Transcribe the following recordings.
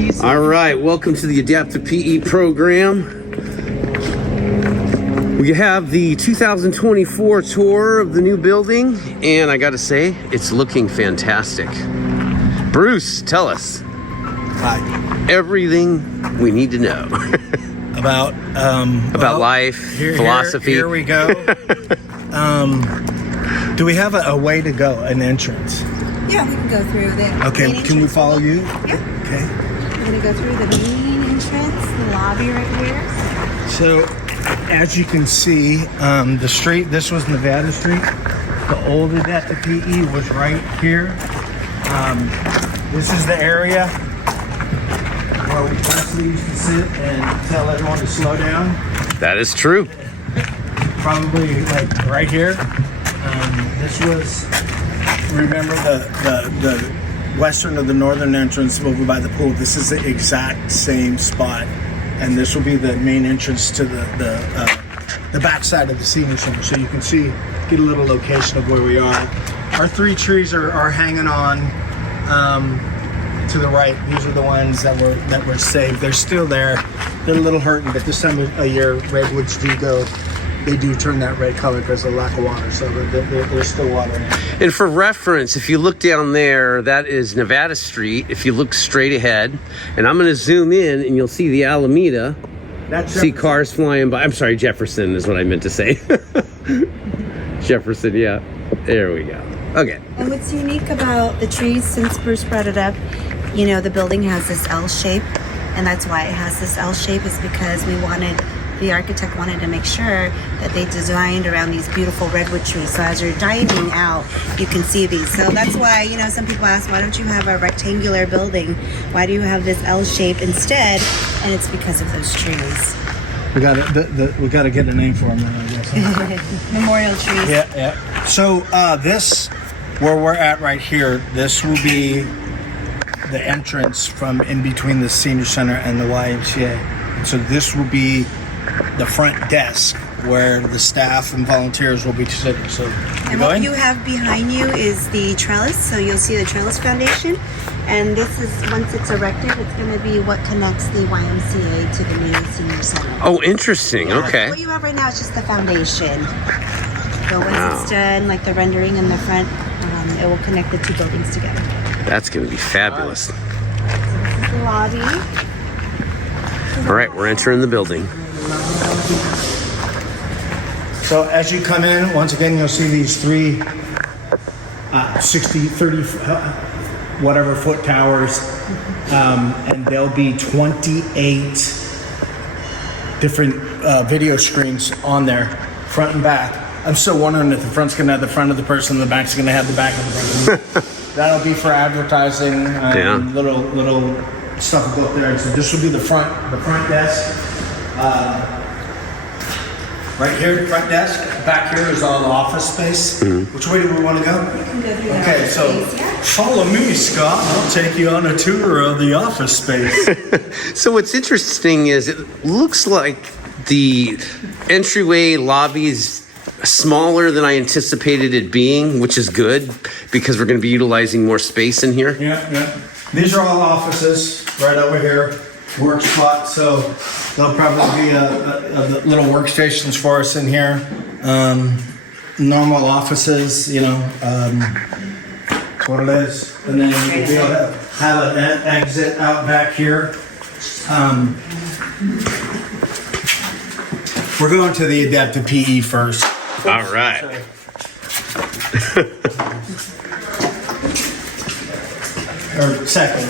trees. All right, welcome to the Adaptive PE program. We have the 2024 tour of the new building, and I gotta say, it's looking fantastic. Bruce, tell us. Hi. Everything we need to know. About life, philosophy. Here we go. Do we have a way to go, an entrance? Yeah, we can go through the Okay, main can we entrance. follow you? Yeah. Okay. We're gonna go through the main entrance, the lobby right here. So, as you can see, the street, this was Nevada Street. The old Adaptive PE was right here. This is the area where we mostly used to sit and tell everyone to slow down. That is true. Probably like right here. This was, remember the western or the northern entrance over by the pool. This is the exact same spot, and this will be the main entrance to the back side of the senior center. So you can see, get a little location of where we are. Our three trees are hanging on to the right. These are the ones that were saved. They're still there. They're a little hurting, but this time of year, redwoods do go. They do turn that red color because of the lack of water, so there's still water in it. And for reference, if you look down there, that is Nevada Street. If you look straight ahead, and I'm going to zoom in, and you'll see the Alameda. That's See cars flying by. I'm sorry, Jefferson is what I meant to say. Jefferson, yeah. There we go. Okay. And what's unique about the trees, since Bruce brought it up, you know, the building has this L shape, and that's why it has this L shape, is because the architect wanted to make sure that they designed around these beautiful redwood trees. So as you're diving out, you can see these. So that's why, you know, some people ask, why don't you have a rectangular building? Why do you have this L shape instead? And it's because of those trees. We got to get a name for them, I guess. Memorial trees. Yeah. So this, where we're at right here, this will be the entrance from in between the senior center and the YMCA. And so this will be the front desk where the staff and volunteers will be sitting. So, and what you have behind you is the trellis. So you'll see the trellis foundation. And this is, once it's erected, it's going to be what connects the YMCA to the new senior center. Oh, interesting. Okay. What you have right now is just the foundation. So once it's done, like the rendering in the front, it will connect the two buildings together. That's going to be fabulous. So this is the lobby. All right, we're entering the building. So as you come in, once again, you'll see these three 60, 30, whatever foot towers, and there'll be 28 different video screens on there, front and back. I'm still wondering if the front's gonna have the front of the person, and the back's gonna have the back of the person. That'll be for advertising, little stuff will go up there. So this will be the front desk. Right here, front desk. Back here is all the office space. Mm-hmm. Which way do we want to go? We can go through the Okay, so office space, yeah. follow me, Scott. I'll take you on a tour of the office space. So what's interesting is it looks like the entryway lobby is smaller than I anticipated it being, which is good because we're going to be utilizing more space in here. Yeah. These are all offices right over here. Work spot, so there'll probably be a little workstations for us in here. Normal offices, you know, that's what it is. And then you'll be able to have an exit out back here. We're going to the Adaptive PE first. All right. Or second.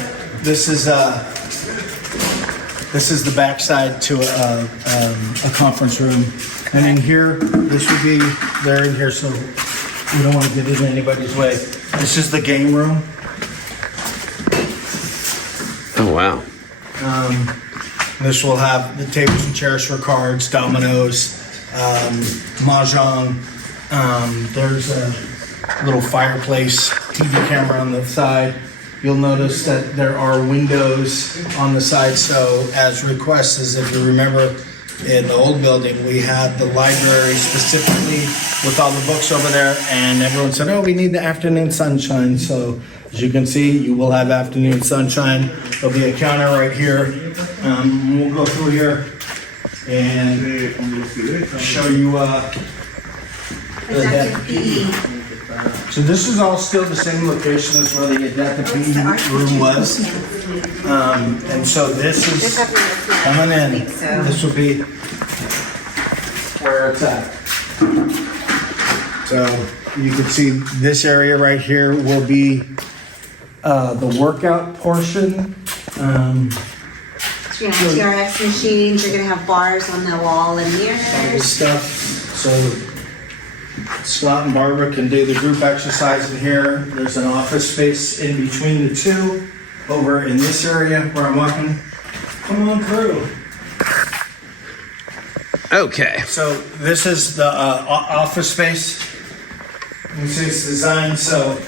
This is the backside to a conference room, and in here, this would be there in here, so we don't want to get in anybody's way. This is the game room. Oh wow! This will have the tables and chairs for cards, dominoes, mahjong. There's a little fireplace, TV camera on the side. You'll notice that there are windows on the side, so as requested, if you remember, in the old building, we had the library specifically with all the books over there, and everyone said, oh, we need the afternoon sunshine, so As you can see, you will have afternoon sunshine. There'll be a counter right here. We'll go through here and show you the Adaptive PE. So this is all still the same location as where the adaptive PE room was. And so this is coming in. This will be where it's at. So you can see this area right here will be the workout portion. You're gonna have TRX machines, you're gonna have bars on the wall and All mirrors. this stuff. So Scott and Barbara can do the group exercise in here. There's an office space in between the two over in this area where I'm walking. Come on through. Okay. So this is the office space. You see it's designed so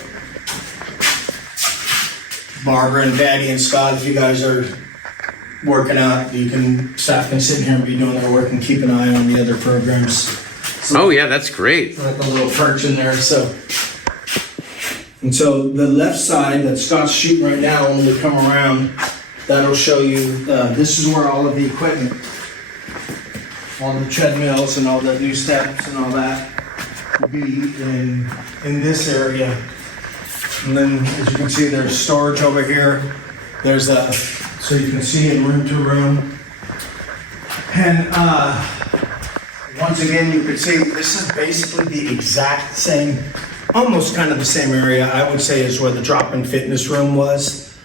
Barbara and Daddy and Scott, if you guys are working out, staff can sit in here and be doing their work and keep an eye on the other programs. Oh yeah, that's great. Like a little perch in there, And so the left side that Scott's shooting right now, when we come around, that'll show you, this is where all of the equipment, all the treadmills and all the new steps and all that will be in this area. And then, as you can see, there's storage over here. There's so you can see in room to room. And once again, you can see this is basically the exact same, almost kind of the same area, I would say, is where the drop-in fitness room was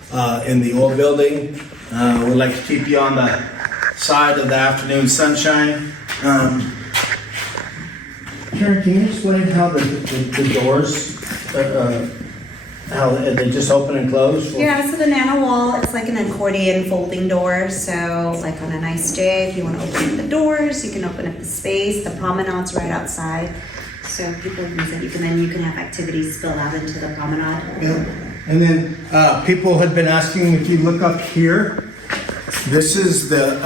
in the old building. We'd like to keep you on the side of the afternoon sunshine. Karen, can you explain how the doors, how they just open and close? Yeah, so the nano wall, it's like an accordion folding door. So like on a nice day, if you want to open up the doors, you can open up the space. The promenade's right outside. So people use it. You can have activities spill out into the promenade. Yeah. And then people had been asking, if you look up here, this is the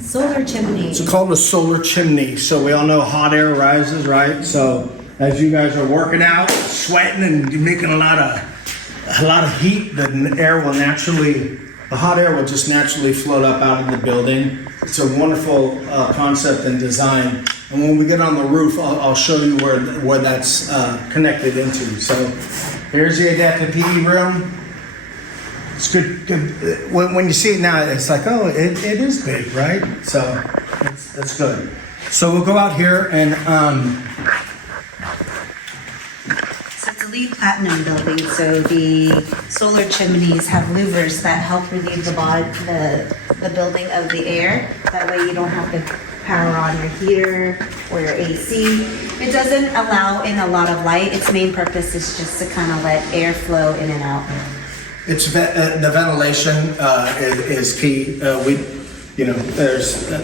Solar chimney. it's called a solar chimney. So we all know hot air rises, right? So as you guys are working out, sweating and making a lot of heat, the hot air will just naturally float up out of the building. It's a wonderful concept and design. And when we get on the roof, I'll show you where that's connected into. So here's the adaptive PE room. It's good. When you see it now, it's like, oh, it is big, right? So that's good. So we'll go out here and So it's a LEED Platinum building. So the solar chimneys have louvers that help relieve the building of the air. That way you don't have to power on your heater or your AC. It doesn't allow in a lot of light. Its main purpose is just to kind of let air flow in and out. it's the ventilation is key.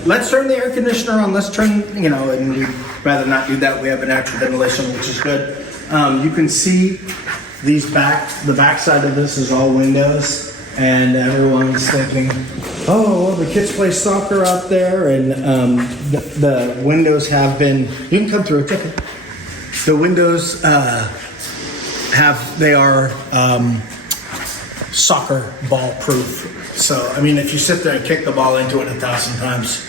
Let's turn the air conditioner on. Let's turn, and we'd rather not do that. We have a natural ventilation, which is good. You can see the back side of this is all windows. And everyone's thinking, oh, well, the kids play soccer out there, and the windows have been. You can come through. Take it. The windows they are soccer ball proof. So I mean, if you sit there and kick the ball into it 1,000 times,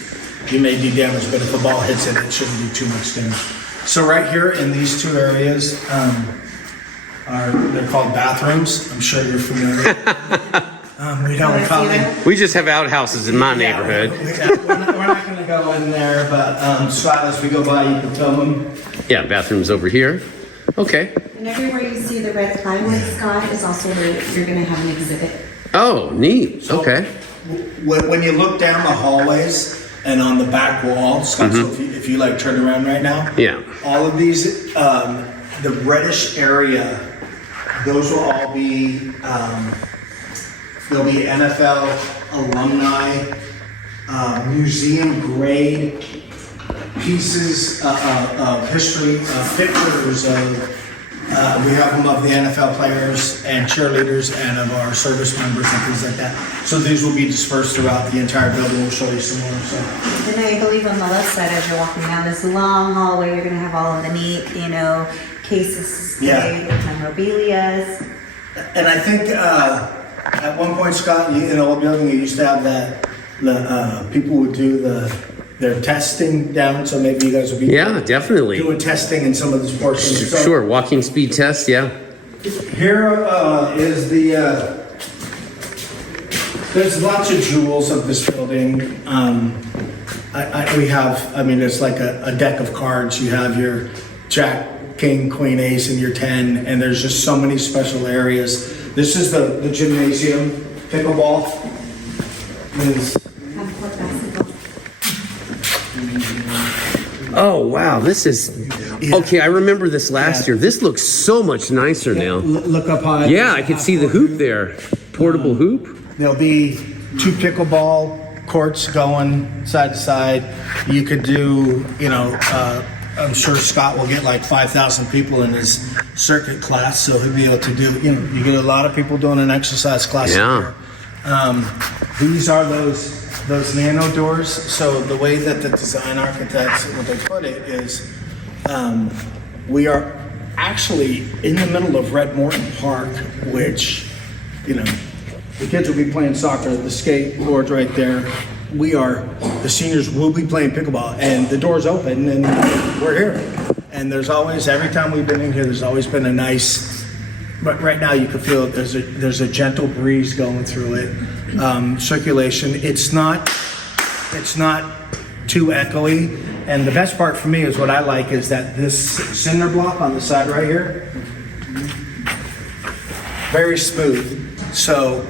you may do damage. But if a ball hits it, it shouldn't do too much damage. So right here in these two areas. They're called bathrooms. I'm sure you're familiar. We don't call them. We just have outhouses in my neighborhood. We're not going to go in there, but Scott, as we go by, you can film them. Yeah, bathrooms over here. Okay. And everywhere you see the red plywood, Scott, is also where you're going to have an exhibit. Oh, neat. So, okay. When you look down the hallways and on the back wall, Scott, so if you like turn around right now, Yeah. all of these, the reddish area, those will all be, there'll be NFL alumni, museum grade pieces of history, pictures of, we have them of the NFL players and cheerleaders and of our service members and things like that. So these will be dispersed throughout the entire building. We'll show you some more. So. And I believe on the left side, as you're walking down this long hallway, you're going to have all of the neat, cases displayed with memorabilia. And I think at one point, Scott, in the old building, you used to have the people would do their testing down. So maybe you guys would be definitely doing testing in some of this portion. So Sure, walking speed test. Yeah. here is the. There's lots of jewels of this building. We have. I mean, it's like a deck of cards. You have your Jack, King, Queen, Ace, and your 10, and there's just so many special areas. This is the gymnasium. Pickleball is. Oh wow, this is okay. I remember this last year. This looks so much nicer now. Look up high. Yeah, I can see the hoop there. Portable hoop. There'll be 2 pickleball courts going side to side. You could do, I'm sure Scott will get like 5,000 people in his circuit class, so he'll be able to do, you get a lot of people doing an exercise class. Yeah. These are those nano doors. So the way that the design architects, what they put it is, we are actually in the middle of Red Morton Park, which, the kids will be playing soccer, the skateboard's right there. The seniors will be playing pickleball, and the door's open, and we're here. And there's always, every time we've been in here, there's always been a nice, but right now you can feel there's a gentle breeze going through it. Circulation, it's not too echoey. And the best part for me is what I like is that this cinder block on the side right here, very smooth. So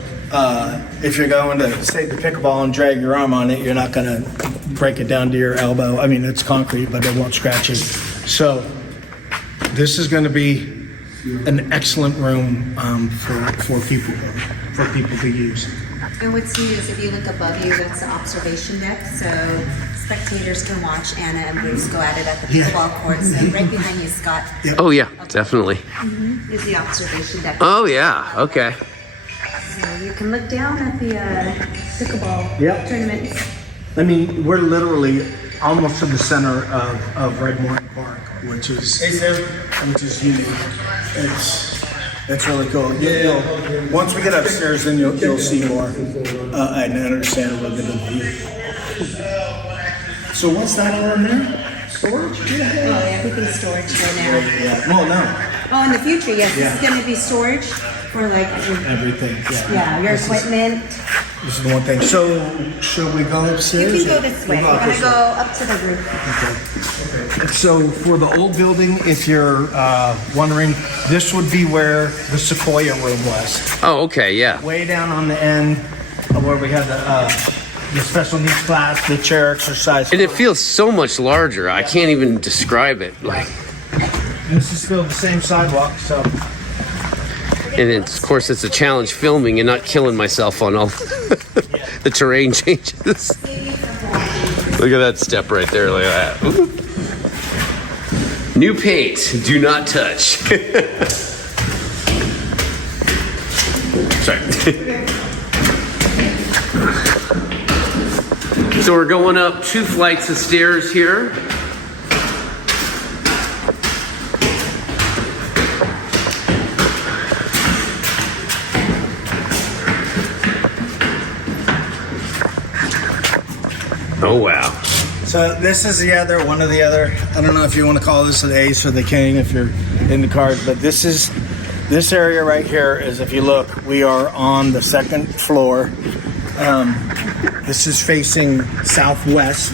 if you're going to say the pickleball and drag your arm on it, you're not going to break it down to your elbow. I mean, it's concrete, but it won't scratch it. So this is going to be an excellent room for people to use. And what's neat is if you look above you, that's the observation deck. So spectators can watch Anna and Bruce go at it at the pickleball courts. And right behind you, Scott, Oh yeah, definitely. is the observation deck. Oh yeah. Okay. So you can look down at the pickleball tournaments. I mean, we're literally almost to the center of Red Morton Park, which is unique. It's really cool. Once we get upstairs, then you'll see more and understand a little bit of the view. So what's that all in there? Storage? Oh, yeah, everything's storage here now. Yeah. Well, no. Oh, in the future, yes, this is going to be storage for like Everything. yeah, your equipment. This is the one thing. So, should we go You upstairs? can go this way. We're going to go up to the roof. So, for the old building, if you're wondering, this would be where the Sequoia room was. Oh okay. Yeah. Way down on the end of where we had the special needs class, the chair exercise. And it feels so much larger. I can't even describe it. Like, This is still the same sidewalk, so. and it's, of course, it's a challenge filming and not killing myself on all the terrain changes. Look at that step right there. Look at that. Ooh. New paint. Do not touch. Sorry. So we're going up 2 flights of stairs here. Oh wow. So this is one of the other, I don't know if you want to call this the ace or the king if you're into cards, but this area right here is, if you look, we are on the 2nd floor. This is facing southwest.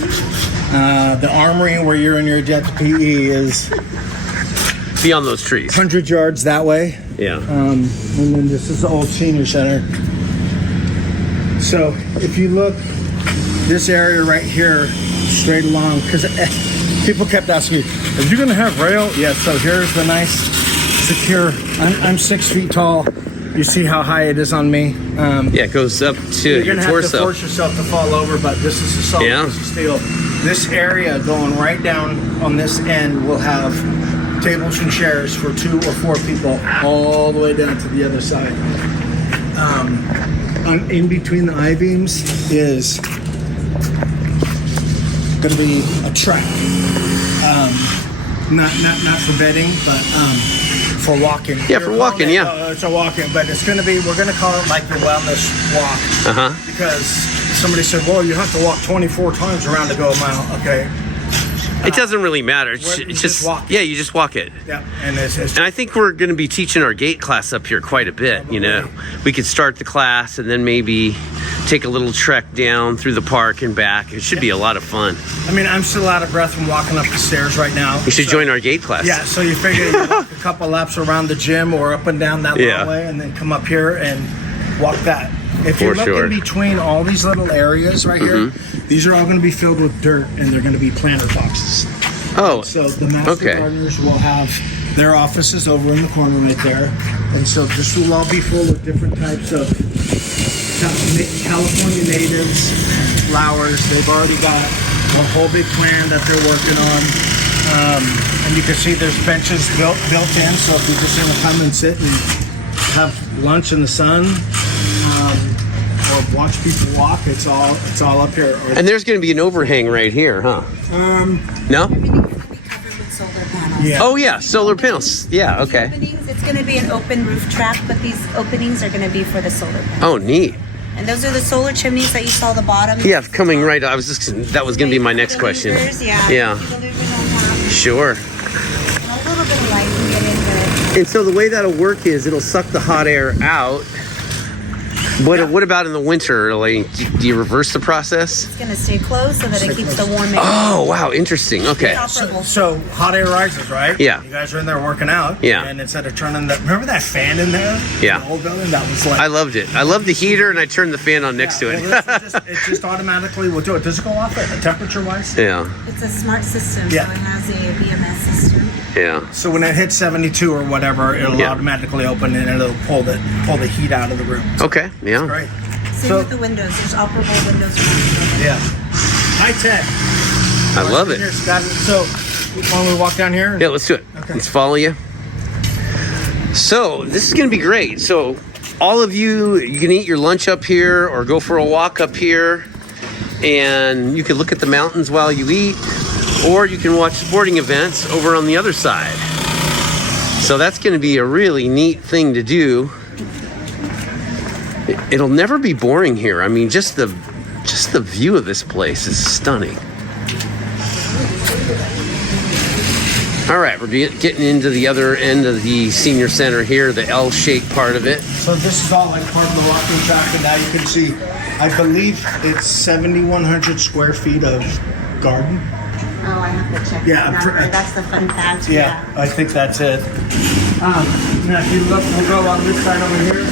The armory where you're in your Jets PE is Beyond those trees. 100 yards that way. Yeah. And then this is the old senior center. So if you look, this area right here, straight along, because people kept asking me, are you going to have rail? Yeah, so here's the nice, secure, I'm 6 feet tall. You see how high it is on me? Yeah, it goes up to You're your going to have to torso. force yourself to fall over, but this is a solid piece of steel. This area going right down on this end will have tables and chairs for 2 or 4 people all the way down to the other side. In between the I-beams is going to be a track. Not for bedding, but for walking. Yeah, for walking, yeah. It's a walking, but it's going to be, we're going to call it like the wellness walk. Because somebody said, well, you have to walk 24 times around to go a mile. Okay. It doesn't really matter. It's just walk. Yeah, you just walk it. Yeah, and and I think we're going to be teaching our gait class up here quite a bit. You know, we could start the class and then maybe take a little trek down through the park and back. It should be a lot of fun. I mean, I'm still out of breath from walking up the stairs right now. You should join our gait class. Yeah, so you figure you walk a couple laps around the gym or up and down that long way, and then come up here and walk that. If you look in between all these little areas right here, these are all going to be filled with dirt, and they're going to be planter boxes. Oh, so the master gardeners will have their offices over in the corner right there, and so this will all be full of different types of California natives, flowers. They've already got a whole big plan that they're working on, and you can see there's benches built in. So if you just want to come and sit and have lunch in the sun, or watch people walk, it's all up here. And there's going to be an overhang right here, huh? No? Everything's going to be covered with solar panels. Yeah. Oh yeah, solar panels. Yeah, okay. Openings, it's going to be an open roof track, but these openings are going to be for the solar panels. Oh, neat. And those are the solar chimneys that you saw the bottom. Yeah, coming right. That was going to be my next question. Yeah. Sure. A little bit of light can get into it. And so the way that'll work is it'll suck the hot air out. What about in the winter? Like, do you reverse the process? It's going to stay closed so that it keeps the warm air. Oh, wow. Interesting. Okay. So hot air rises, right? Yeah. You guys are in there working out. Yeah. And instead of turning remember that fan in there? Yeah. The old building? That was like... I loved it. I loved the heater, and I turned the fan on next to it. It just automatically will do it. Does it go off temperature-wise? Yeah. It's a smart system, Yeah. so it has a BMS system. Yeah. So when it hits 72 or whatever, it'll automatically open and it'll pull the heat out of the room. Okay. Yeah. Great. Same with the windows. There's operable windows. Yeah. High tech. I love it. So, why don't we walk down here? Yeah, let's do it. Okay. Let's follow you. So, this is going to be great. So, all of you can eat your lunch up here or go for a walk up here. And you can look at the mountains while you eat. Or you can watch sporting events over on the other side. So, that's going to be a really neat thing to do. It'll never be boring here. I mean, just the view of this place is stunning. All right, we're getting into the other end of the senior center here, the L-shaped part of it. So this is all like part of the walking track, and now you can see, I believe it's 7,100 square feet of garden. Oh, I have to check Yeah, that out. That's the fun fact. Yeah, I think that's it. Now if you look, we'll go on this side over here.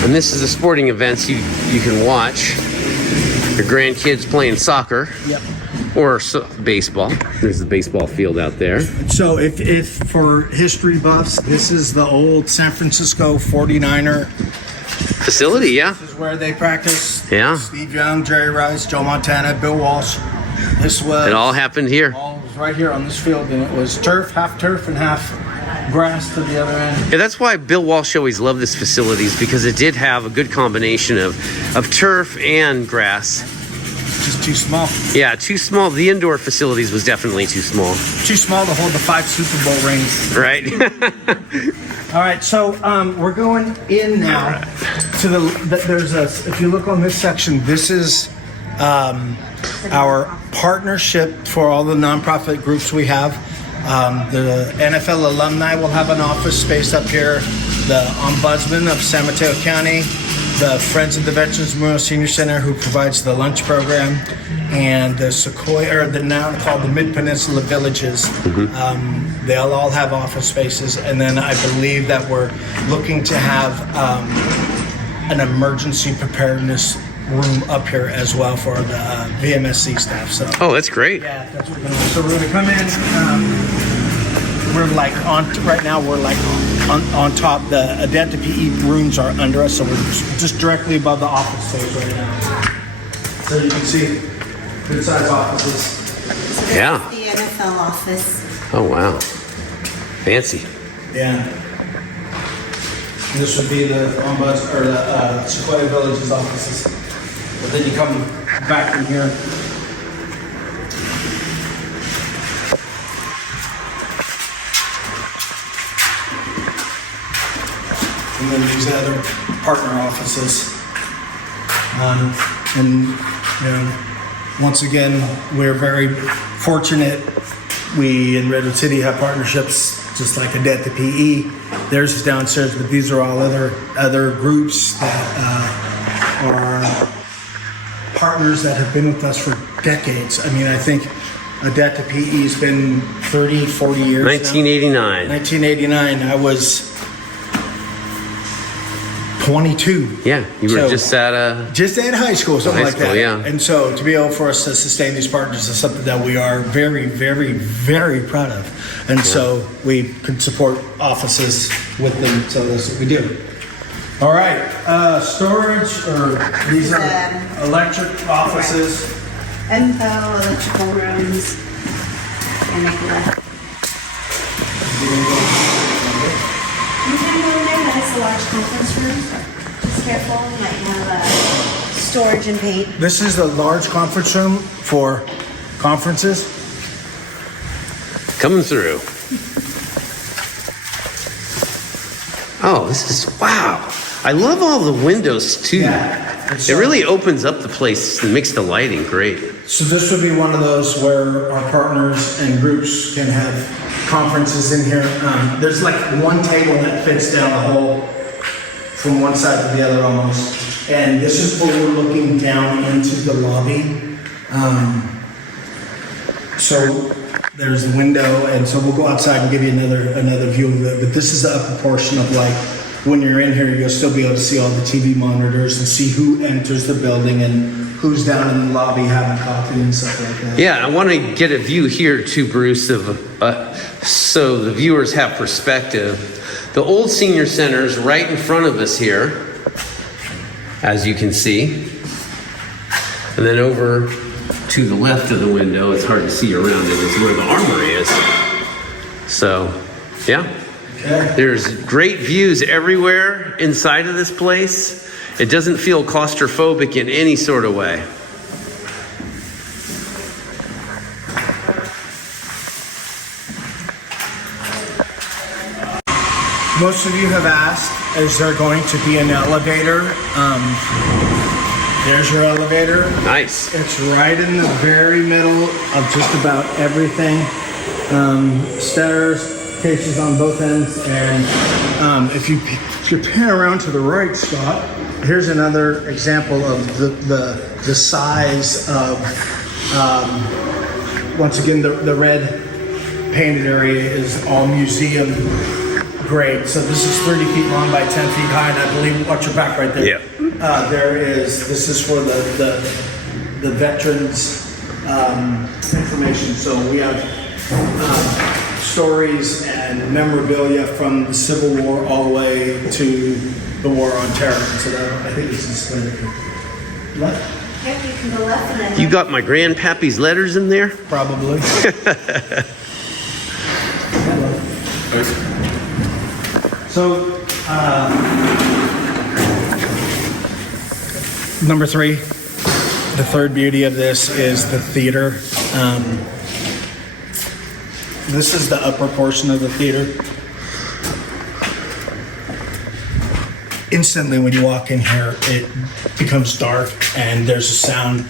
And this is the sporting events you can watch. Your grandkids playing soccer. Yep. Or baseball. There's the baseball field out there. So if for history buffs, this is the old San Francisco 49er facility, yeah. This is where they practice. Yeah. Steve Young, Jerry Rice, Joe Montana, Bill Walsh. This was... It all happened here. All was right here on this field, and it was turf and half grass to the other end. Yeah, that's why Bill Walsh always loved this facilities, because it did have a good combination of turf and grass. Just too small. Yeah, too small. The indoor facilities was definitely too small. Too small to hold the 5 Super Bowl rings. Right. All right, so we're going in now to there's if you look on this section, this is our partnership for all the nonprofit groups we have. The NFL alumni will have an office space up here. The Ombudsman of San Mateo County, the Friends of the Veterans Memorial Senior Center, who provides the lunch program, and the Sequoia, or the now called the Mid-Peninsula Villages. They'll all have office spaces, and then I believe that we're looking to have an emergency preparedness room up here as well for the VMSC staff. So. Oh, that's great. Yeah, that's what we're going to do. So we're going to come in. We're like right now. We're like on top. The Adaptive PE rooms are under us, so we're just directly above the office space right now. So you can see good sized offices. Yeah. The NFL office. Oh wow, fancy. Yeah. This would be the Ombuds or the Sequoia Villages offices. But then you come back in here. then these other partner offices. And you know, once again, we're very fortunate. We in Redwood City have partnerships just like Adetta PE. Theirs is downstairs, but these are all other groups that are partners that have been with us for decades. I mean, I think Adetta PE has been 30, 40 years 1989. now. 1989. I was 22. Yeah, you were just at high school, something high like that. school, yeah. And so to be able for us to sustain these partners is something that we are very, very, very proud of. And so we can support offices with them. So that's what we do. All right, storage, or these are electric offices. Info, electrical rooms, and make a left. You can go in there, that's a large conference room. Just careful, you might have storage and paint. This is a large conference room for conferences. coming through. Oh, this is, wow. I love all the windows too. Yeah, it really opens up the place and makes the lighting great. So this would be one of those where our partners and groups can have conferences in here. There's like one table that fits down the whole from one side to the other almost. And this is overlooking down into the lobby. So there's the window, and so we'll go outside and give you another view of it. But this is the upper portion of, like, when you're in here, you'll still be able to see all the TV monitors and see who enters the building and who's down in the lobby having coffee and stuff like that. Yeah, I want to get a view here too, Bruce, of so the viewers have perspective. The old senior center is right in front of us here, as you can see. And then over to the left of the window, it's hard to see around it, is where the armory is. So, yeah. Okay. There's great views everywhere inside of this place. It doesn't feel claustrophobic in any sort of way. Most of you have asked, is there going to be an elevator? There's your elevator. Nice. It's right in the very middle of just about everything. Staircases on both ends, and if you pan around to the right, Scott, here's another example of the size of. Once again, the red painted area is all museum grade. So this is 30 feet long by 10 feet high, and I believe, watch your back right there. Yeah. This is for the veterans information. So we have stories and memorabilia from the Civil War all the way to the War on Terror. So I think this is left. Yep, you can go left and then. You got my grandpappy's letters in there? Probably. So, number three, the third beauty of this is the theater. This is the upper portion of the theater. Instantly, when you walk in here, it becomes dark, and there's a sound.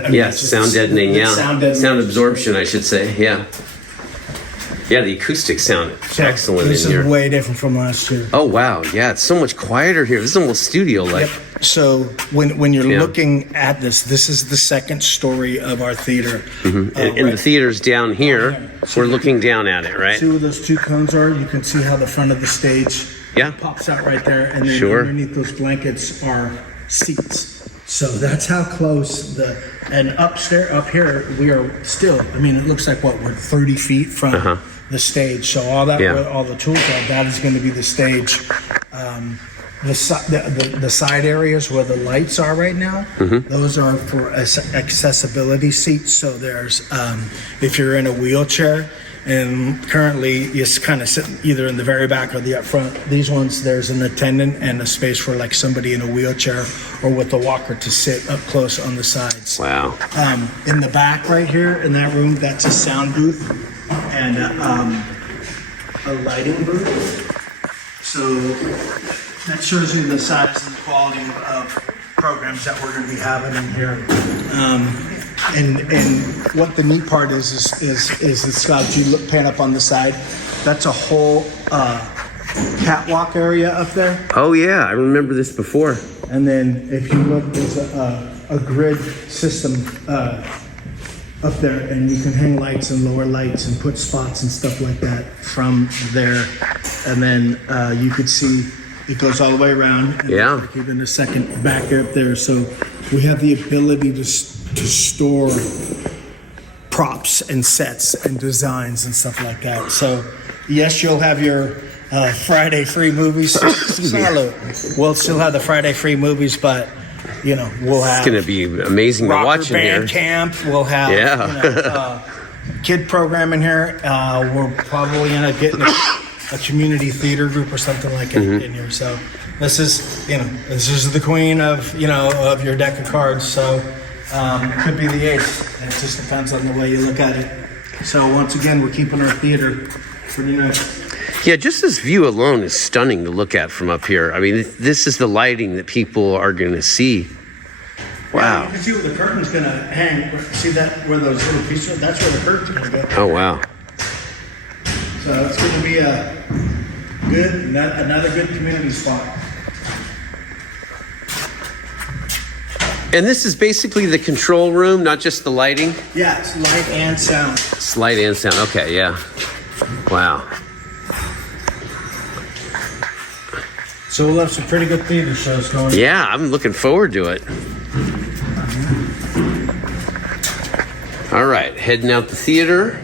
I mean, Yes, sound deadening, yeah. Sound deadening. Sound absorption, I should say, yeah. Yeah, the acoustics sound excellent This in here. is way different from last year. Oh, wow, yeah, it's so much quieter here. This is almost studio-like. Yep. So when you're Yeah. looking at this is the second story of our theater. And the theater's down here. We're looking down at it, right? See where those two cones are? You can see how the front of the stage Yeah. pops out right there, and then Sure. underneath those blankets are seats. So that's how close and up here we are still. I mean, it looks like we're 30 feet from the stage. So all that, Yeah. where all the tools are, that is going to be the stage. The side areas where the lights are right now, those are for accessibility seats. So there's, if you're in a wheelchair, and currently you're kind of sitting either in the very back or the up front. These ones, there's an attendant and a space for like somebody in a wheelchair or with a walker to sit up close on the sides. Wow. In the back right here, in that room, that's a sound booth and a lighting booth. So that shows you the size and the quality of programs that we're going to be having in here. And what the neat part is Scott, if you pan up on the side, that's a whole catwalk area up there. Oh yeah, I remember this before. And then if you look, there's a grid system up there, and you can hang lights and lower lights and put spots and stuff like that from there. And then you could see it goes all the way around. And Yeah. like even a second back up there. So we have the ability to store props and sets and designs and stuff like that. So yes, you'll have your Friday free movies. Salute. We'll still have the Friday free movies, but you know, we'll have. It's going to be amazing to watch in here. Band camp. We'll have kid program in here. We're probably going to get in a community theater group or something like it in here. So this is the queen of of your deck of cards. So it could be the ace. It just depends on the way you look at it. So once again, we're keeping our theater pretty nice. Yeah, just this view alone is stunning to look at from up here. I mean, this is the lighting that people are going to see. Wow. Yeah, you can see where the curtain's going to hang. See that, where those little pieces are? That's where the curtain's going to go. Oh, wow. So it's going to be another good community spot. And this is basically the control room, not just the lighting? Yeah, it's light and sound. It's light and sound. Okay, yeah. Wow. So we'll have some pretty good theater shows going. Yeah, I'm looking forward to it. All right, heading out the theater.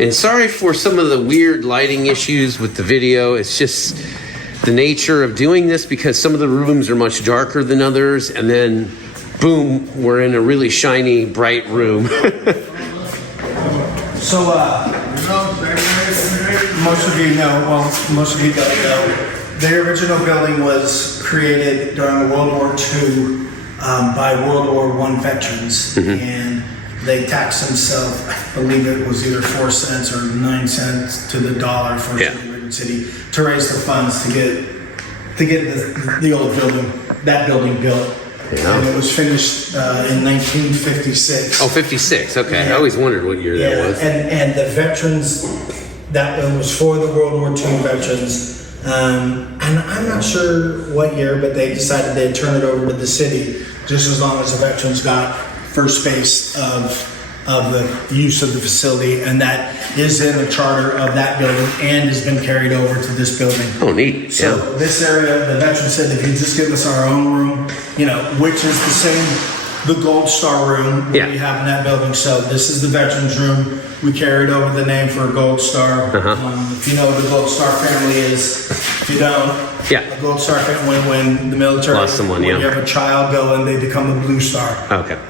And sorry for some of the weird lighting issues with the video. It's just the nature of doing this because some of the rooms are much darker than others. And then, boom, we're in a really shiny, bright room. So, most of you know, most of you don't know, the original building was created during World War II by World War I veterans. And they taxed themselves, I believe it was either 4 cents or 9 cents to the dollar for Redwood City to raise the funds to get the old building, that building built. Yeah. And it was finished in 1956. Oh, 56. Okay. I always wondered what year that was. And the veterans, that was for the World War II veterans. And I'm not sure what year, but they decided they'd turn it over to the city just as long as the veterans got first base of the use of the facility, and that is in the charter of that building and has been carried over to this building. Oh, neat. So this area, the veteran said, if you just give us our own room, which is the same, the Gold Star room we have in that building. So this is the veterans room. We carried over the name for Gold Star. If you know what the Gold Star family is, if you don't, a Gold Star family, when the military, lost someone, when you have a child go and they become a Blue Star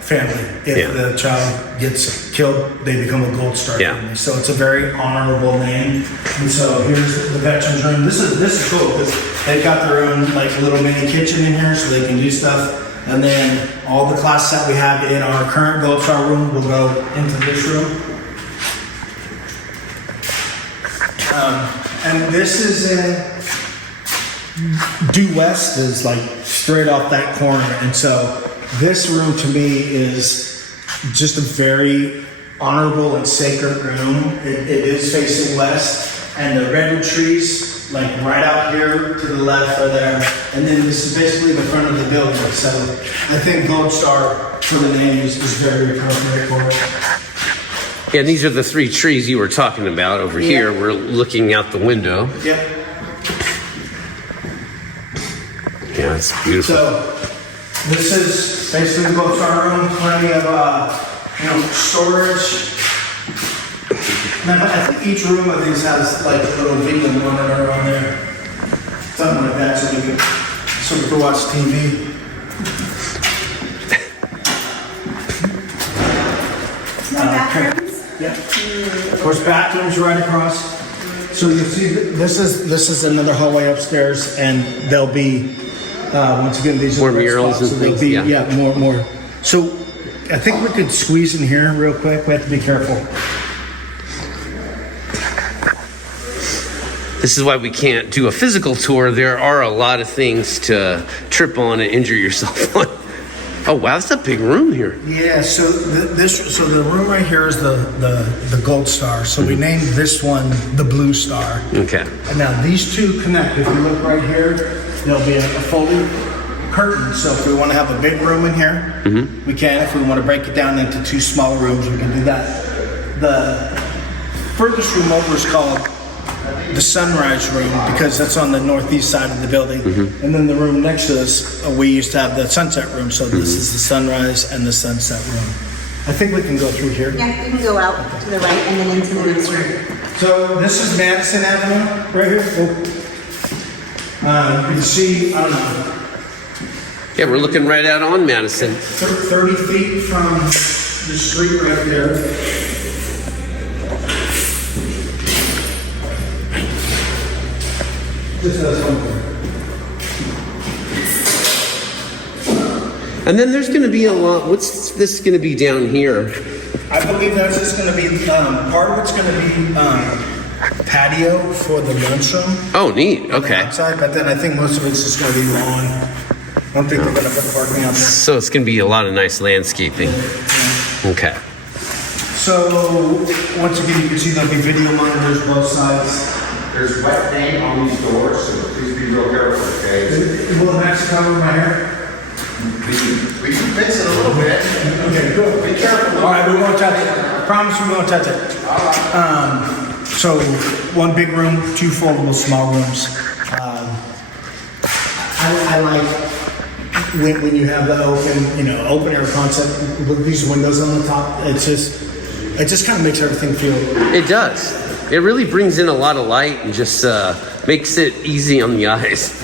family. If the child gets killed, they become a Gold Star family. So it's a very honorable name. And so here's the veterans room. This is cool because they've got their own little mini kitchen in here, so they can do stuff. And then all the classes that we have in our current Gold Star room will go into this room. And this is due west is straight off that corner. And so this room to me is just a very honorable and sacred room. It is facing west, and the redwood trees right out here to the left are there. And then this is basically the front of the building. So I think Gold Star for the name is very appropriate for it. Yeah, and these are the 3 trees you were talking about over here. We're looking out the window. Yep. Yeah, it's beautiful. So this is basically the Gold Star room. Plenty of storage. Now, I think each room of these has a little video monitor on there, something like that, so we can watch TV. Bathrooms? Yeah. Of course, bathrooms right across. So you'll see this is another hallway upstairs, and there'll be once again these more are the murals and so things. More. So I think we could squeeze in here real quick. We have to be careful. This is why we can't do a physical tour. There are a lot of things to trip on and injure yourself on. Oh wow, that's a big room here. Yeah, so the room right here is the gold star. So we named this one the blue star. Okay. And now these two connect. If you look right here, there'll be a folding curtain. So if we want to have a big room in here, we can. If we want to break it down into two smaller rooms, we can do that. The furthest room over is called the sunrise room because that's on the northeast side of the building. And then the room next to us, we used to have the sunset room. So this is the sunrise and the sunset room. I think we can go through here. Yeah, you can go out to the right and then into the next room. So this is Madison Avenue right here. You can see, I don't know, Yeah, we're looking right out on Madison. 30 feet from the street right there. Just has one there. And then there's going to be a lot. What's this going to be down here? I believe that's just going to be, part of it's going to be patio for the lunchroom. Oh, neat. Okay. Outside, but then I think most of it's just going to be lawn. I don't think they're going to put parking out there. So it's going to be a lot of nice landscaping. Okay. So, once again, you can see there'll be video monitors both sides. There's wet paint on these doors, so please be real careful, okay? Will the max cover my hair? We can fix it a little bit. Okay, good. Be careful. All right, we won't touch it. I promise we won't touch it. So, one big room, two foldable small rooms. I like when you have the open air concept with these windows on the top. It just kind of makes everything feel. It does. It really brings in a lot of light and just makes it easy on the eyes.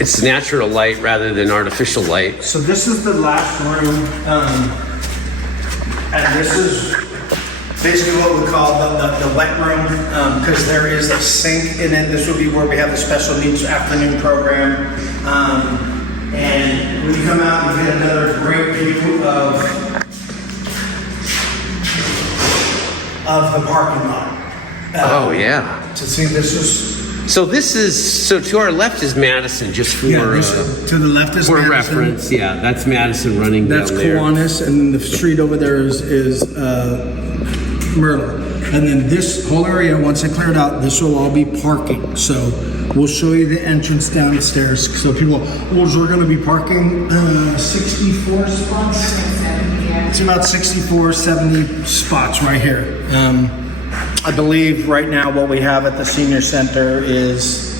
It's natural light rather than artificial light. So this is the last room, and this is basically what we call the wet room, because there is a sink in it. This would be where we have the special needs afternoon program. And when you come out, you get another great view of the parking lot. Oh yeah. To see So so to our left is Madison, just for to the left is for Madison. reference. Yeah, that's Madison running That's down there. Kiwanis, and then the street over there is Myrtle. And then this whole area, once I clear it out, this will all be parking. So we'll show you the entrance downstairs. So people, we're going to be parking 64 spots. It's about 64, 70 spots right here. I believe right now what we have at the senior center is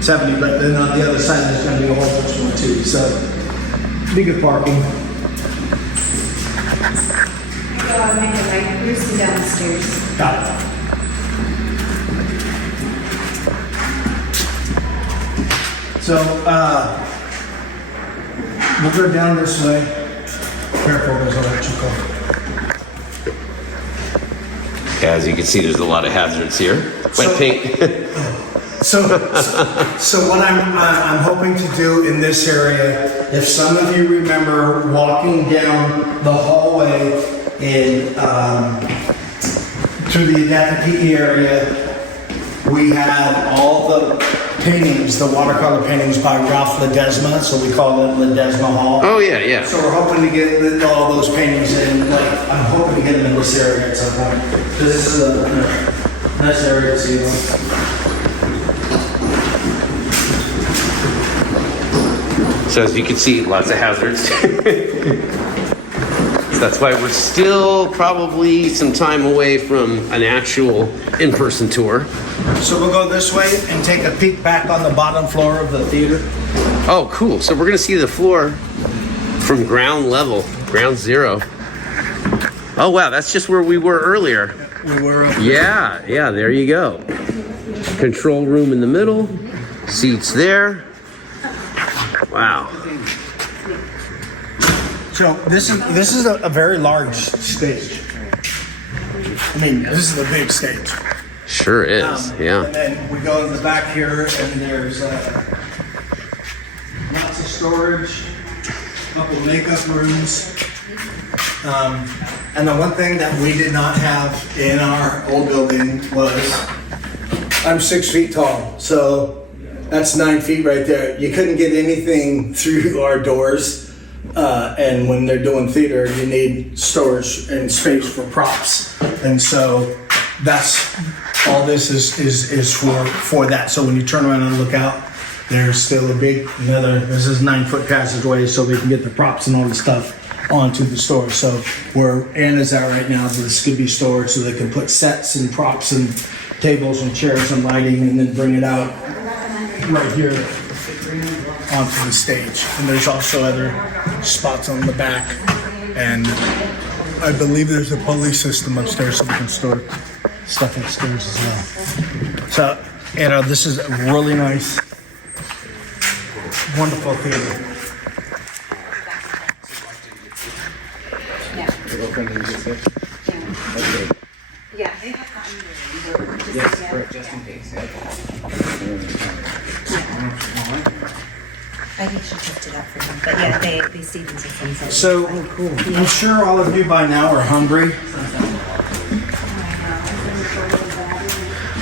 70, but then on the other side there's going to be a whole bunch more too. So be good parking. Go make a right cruise downstairs. Got it. So we'll go down this way. Careful, there's electrical. Yeah, as you can see, there's a lot of hazards here. Wet paint. So what I'm hoping to do in this area, if some of you remember walking down the hallway in through the Adaptive area, we had all the paintings, the watercolor paintings by Ralph Ledesma, so we call it Ledesma Hall. Oh yeah, yeah. So we're hoping to get all those paintings in, I'm hoping to get them in this area at some point, because this is a nice area to see them. So as you can see, lots of hazards. So that's why we're still probably some time away from an actual in-person tour. So we'll go this way and take a peek back on the bottom floor of the theater. Oh, cool. So we're going to see the floor from ground level, ground zero. Oh, wow. That's just where we were earlier. We were up Yeah, there you go. Control room in the middle, seats there. Wow. So this is a very large stage. I mean, this is a big stage. Sure is, yeah. And then we go in the back here, and there's lots of storage, a couple makeup rooms. And the one thing that we did not have in our old building was, I'm 6 feet tall, so that's 9 feet right there. You couldn't get anything through our doors. And when they're doing theater, you need storage and space for props. And so that's all this is for that. So when you turn around and look out, there's still this is 9-foot passageway so we can get the props and all the stuff onto the store. So where Anna's at right now, this could be storage so they can put sets and props and tables and chairs and lighting and then bring it out right here onto the stage. And there's also other spots on the back. And I believe there's a pulley system upstairs so we can store stuff upstairs as well. So, this is a really nice, wonderful theater. Yeah, they have gotten Just in case. I think she picked it up for them. But yeah, they see these as themselves. So, I'm sure all of you by now are hungry.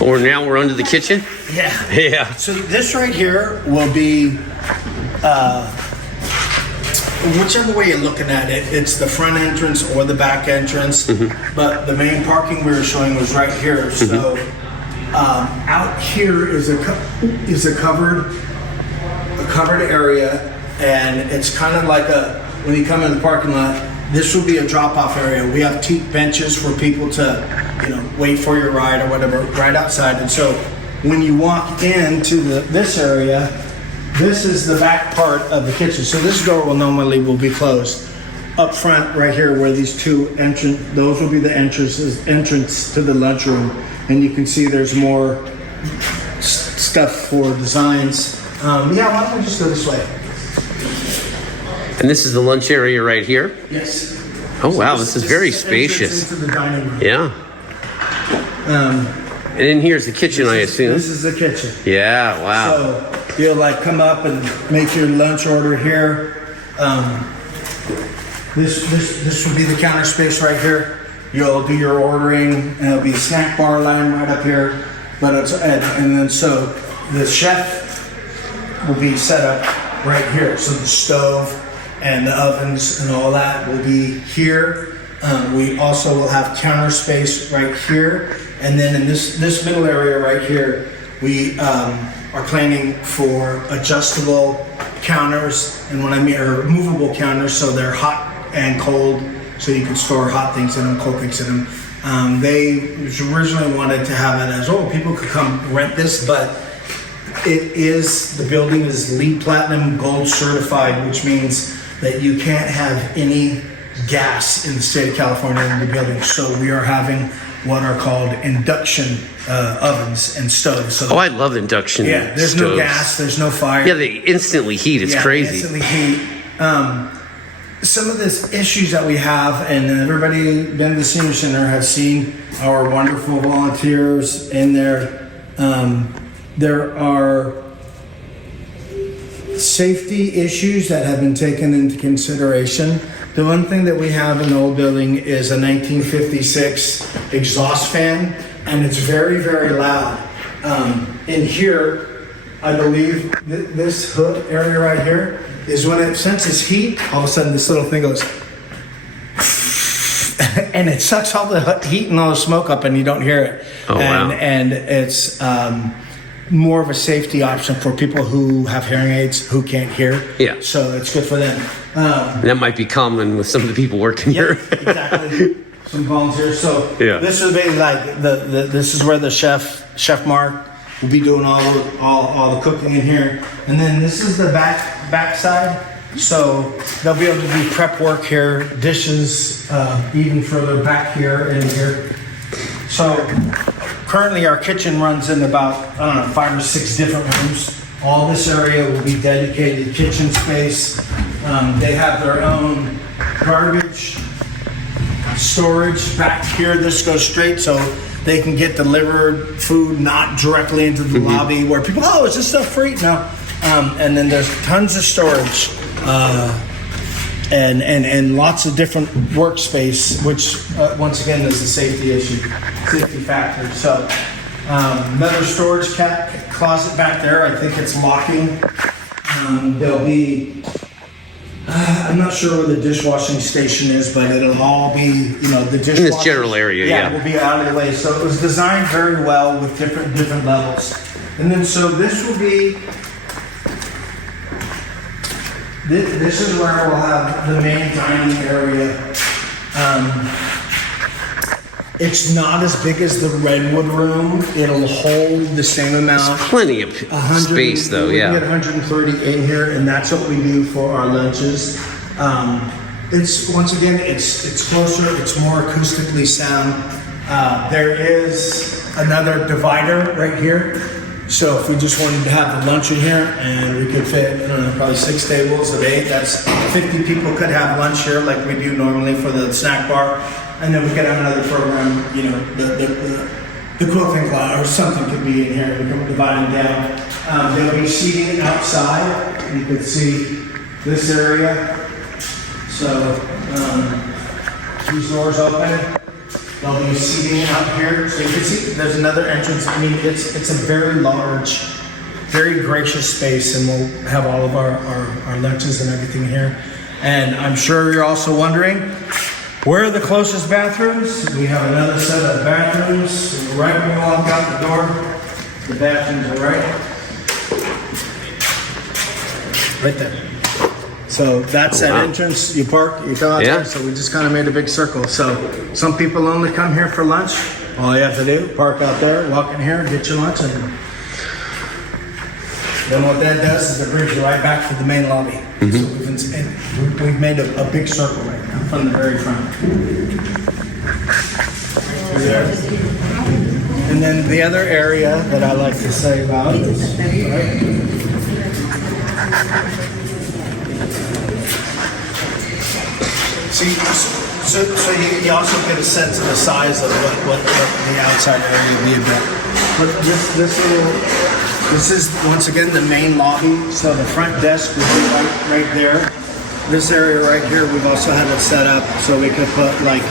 Or now we're under the kitchen? Yeah. Yeah. So this right here will be, whichever way you're looking at it, it's the front entrance or the back entrance. But the main parking we were showing was right here. So out here is a covered area, and it's kind of like when you come in the parking lot, this will be a drop-off area. We have teak benches for people to, wait for your ride or whatever, right outside. And so when you walk into this area, this is the back part of the kitchen. So this door will be closed. Up front, right here, where these two those will be the entrance to the lunchroom. And you can see there's more stuff for designs. Why don't we just go this way? And this is the lunch area right here? Yes. Oh, wow, this is very spacious. Into the dining room. Yeah. And in here's the kitchen, I assume. This is the kitchen. Yeah, wow. So you'll come up and make your lunch order here. This will be the counter space right here. You'll do your ordering, and there'll be a snack bar line right up here. But and then so the chef will be set up right here. So the stove and the ovens and all that will be here. We also will have counter space right here. And then in this middle area right here, we are planning for adjustable counters, and when I mean movable counters, so they're hot and cold, so you can store hot things in them, cold things in them. They originally wanted to have it as, people could come rent this, but the building is LEED Platinum Gold certified, which means that you can't have any gas in the state of California in the building. So we are having what are called induction ovens and stoves. So I love induction there's stoves. No gas, there's no fire. Yeah, they instantly heat. It's crazy. Instantly heat. Some of the issues that we have, and everybody been to the senior center has seen our wonderful volunteers in there. There are safety issues that have been taken into consideration. The one thing that we have in the old building is a 1956 exhaust fan, and it's very, very loud. In here, I believe this hood area right here is when it senses heat, all of a sudden this little thing goes and it sucks all the heat and all the smoke up and you don't hear it. And it's more of a safety option for people who have hearing aids who can't hear. Yeah. So it's good for them. That might be common with some of the people working here. Exactly. Some volunteers. So this would be like this is where the Chef Mark will be doing all the cooking in here, and then this is the back side. So they'll be able to do prep work here, dishes even further back here and here. So currently our kitchen runs in about 5 or 6 different rooms. All this area will be dedicated kitchen space. They have their own garbage storage back here. This goes straight so they can get delivered food not directly into the lobby where people, is this stuff free? No. And then there's tons of storage and lots of different workspace, which once again is a safety issue, safety factor. So another storage closet back there. I think it's locking. There'll be, I'm not sure where the dishwashing station is, but it'll all be, the dishwashing. In this general area, yeah. It will be out of the way. So it was designed very well with different levels. And then so this will be, this is where we'll have the main dining area. It's not as big as the Redwood room. It'll hold the same amount. Plenty of space, though. We Yeah. get 130 in here, and that's what we do for our lunches. It's once again, it's closer. It's more acoustically sound. There is another divider right here. So if we just wanted to have the lunch in here, and we could fit, I don't know, probably 6 tables of 8. That's 50 people could have lunch here, like we do normally for the snack bar. And then we could have another program, the quilting class or something could be in here. We can divide them down. There'll be seating outside. You can see this area. So these doors open. There'll be seating out here. So you can see there's another entrance. I mean, it's a very large, very gracious space, and we'll have all of our lunches and everything here. And I'm sure you're also wondering, where are the closest bathrooms? We have another set of bathrooms right when you walk out the door. The bathrooms are right there. So that's that entrance. You park, you go out there. So we just kind of made a big circle. So some people only come here for lunch. All you have to do, park out there, walk in here, get your lunch, and then what that does is it brings you right back to the main lobby. Mm-hmm. So we've made a big circle right now from the very front. And then the other area that I like to say about is, so you also get a sense of the size of what the outside area would be about. But this is once again the main lobby. So the front desk would be right there. This area right here, we've also had it set up so we could put like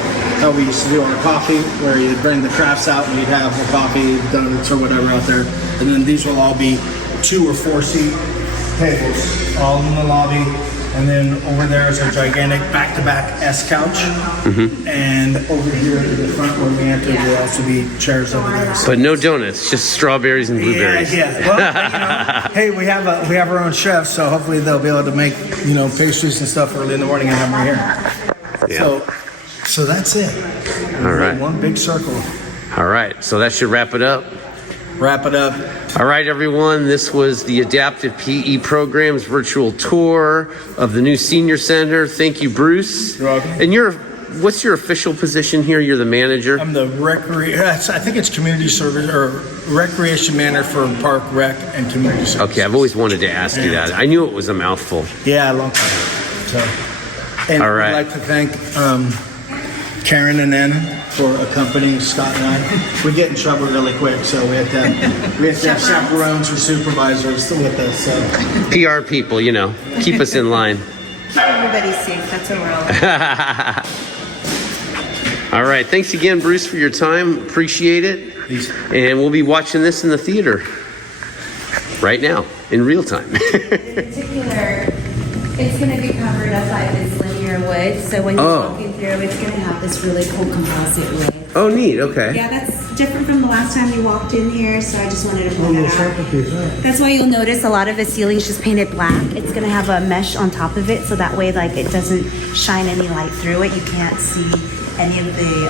how we used to do our coffee, where you'd bring the crafts out and you'd have the coffee, donuts, or whatever out there. And then these will all be 2 or 4 seat tables, all in the lobby. And then over there is a gigantic back-to-back S couch. Mm-hmm. And over here in the front where we enter, there'll also be chairs over there. So but no donuts, just strawberries and blueberries. Yeah. Well, hey, we have our own chef, so hopefully they'll be able to make pastries and stuff early in the morning and have them here. Yeah. So that's it. All right. One big circle. All right. So that should wrap it up. All right, everyone. This was the Adaptive PE Program's virtual tour of the new senior center. Thank you, Bruce. You're welcome. And what's your official position here? You're the manager? I'm the I think it's community service or recreation manager for Park Rec and community service. Okay, I've always wanted to ask you that. I knew it was a mouthful. Yeah, a long time. So, and all right. I'd like to thank Karen and Anna for accompanying Scott and I. We get in trouble really quick, so we have to have chaperones or supervisors with us. So. PR people, keep us in line. Keep everybody safe. That's what we're all All right. Thanks again, Bruce, for your time. Appreciate it. Peace. And we'll be watching this in the theater right now, in real time. In particular, it's going to be covered up by this linear wood. So when you're walking through, it's going to have this really cool composite wood. Oh, neat. Okay. Yeah, that's different from the last time you walked in here, so I just wanted to point that out. That's why you'll notice a lot of the ceiling's just painted black. It's gonna have a mesh on top of it, so that way, like, it doesn't shine any light through it. You can't see any of the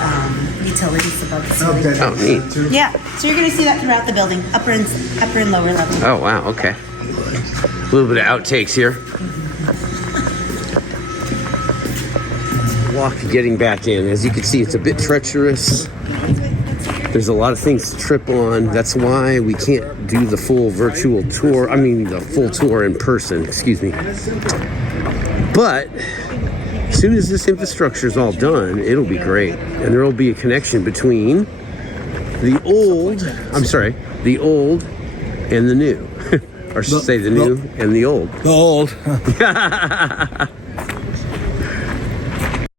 utilities above the ceiling. Okay. Oh, neat. Yeah, so you're gonna see that throughout the building, upper and lower level. Oh, wow. Okay. A little bit of outtakes here. Walk getting back in. As you can see, it's a bit treacherous. There's a lot of things to trip on. That's why we can't do the full virtual tour. The full tour in person, excuse me. But as soon as this infrastructure is all done, it'll be great. And there will be a connection between the old and the new. Or should say the new and the old. The old.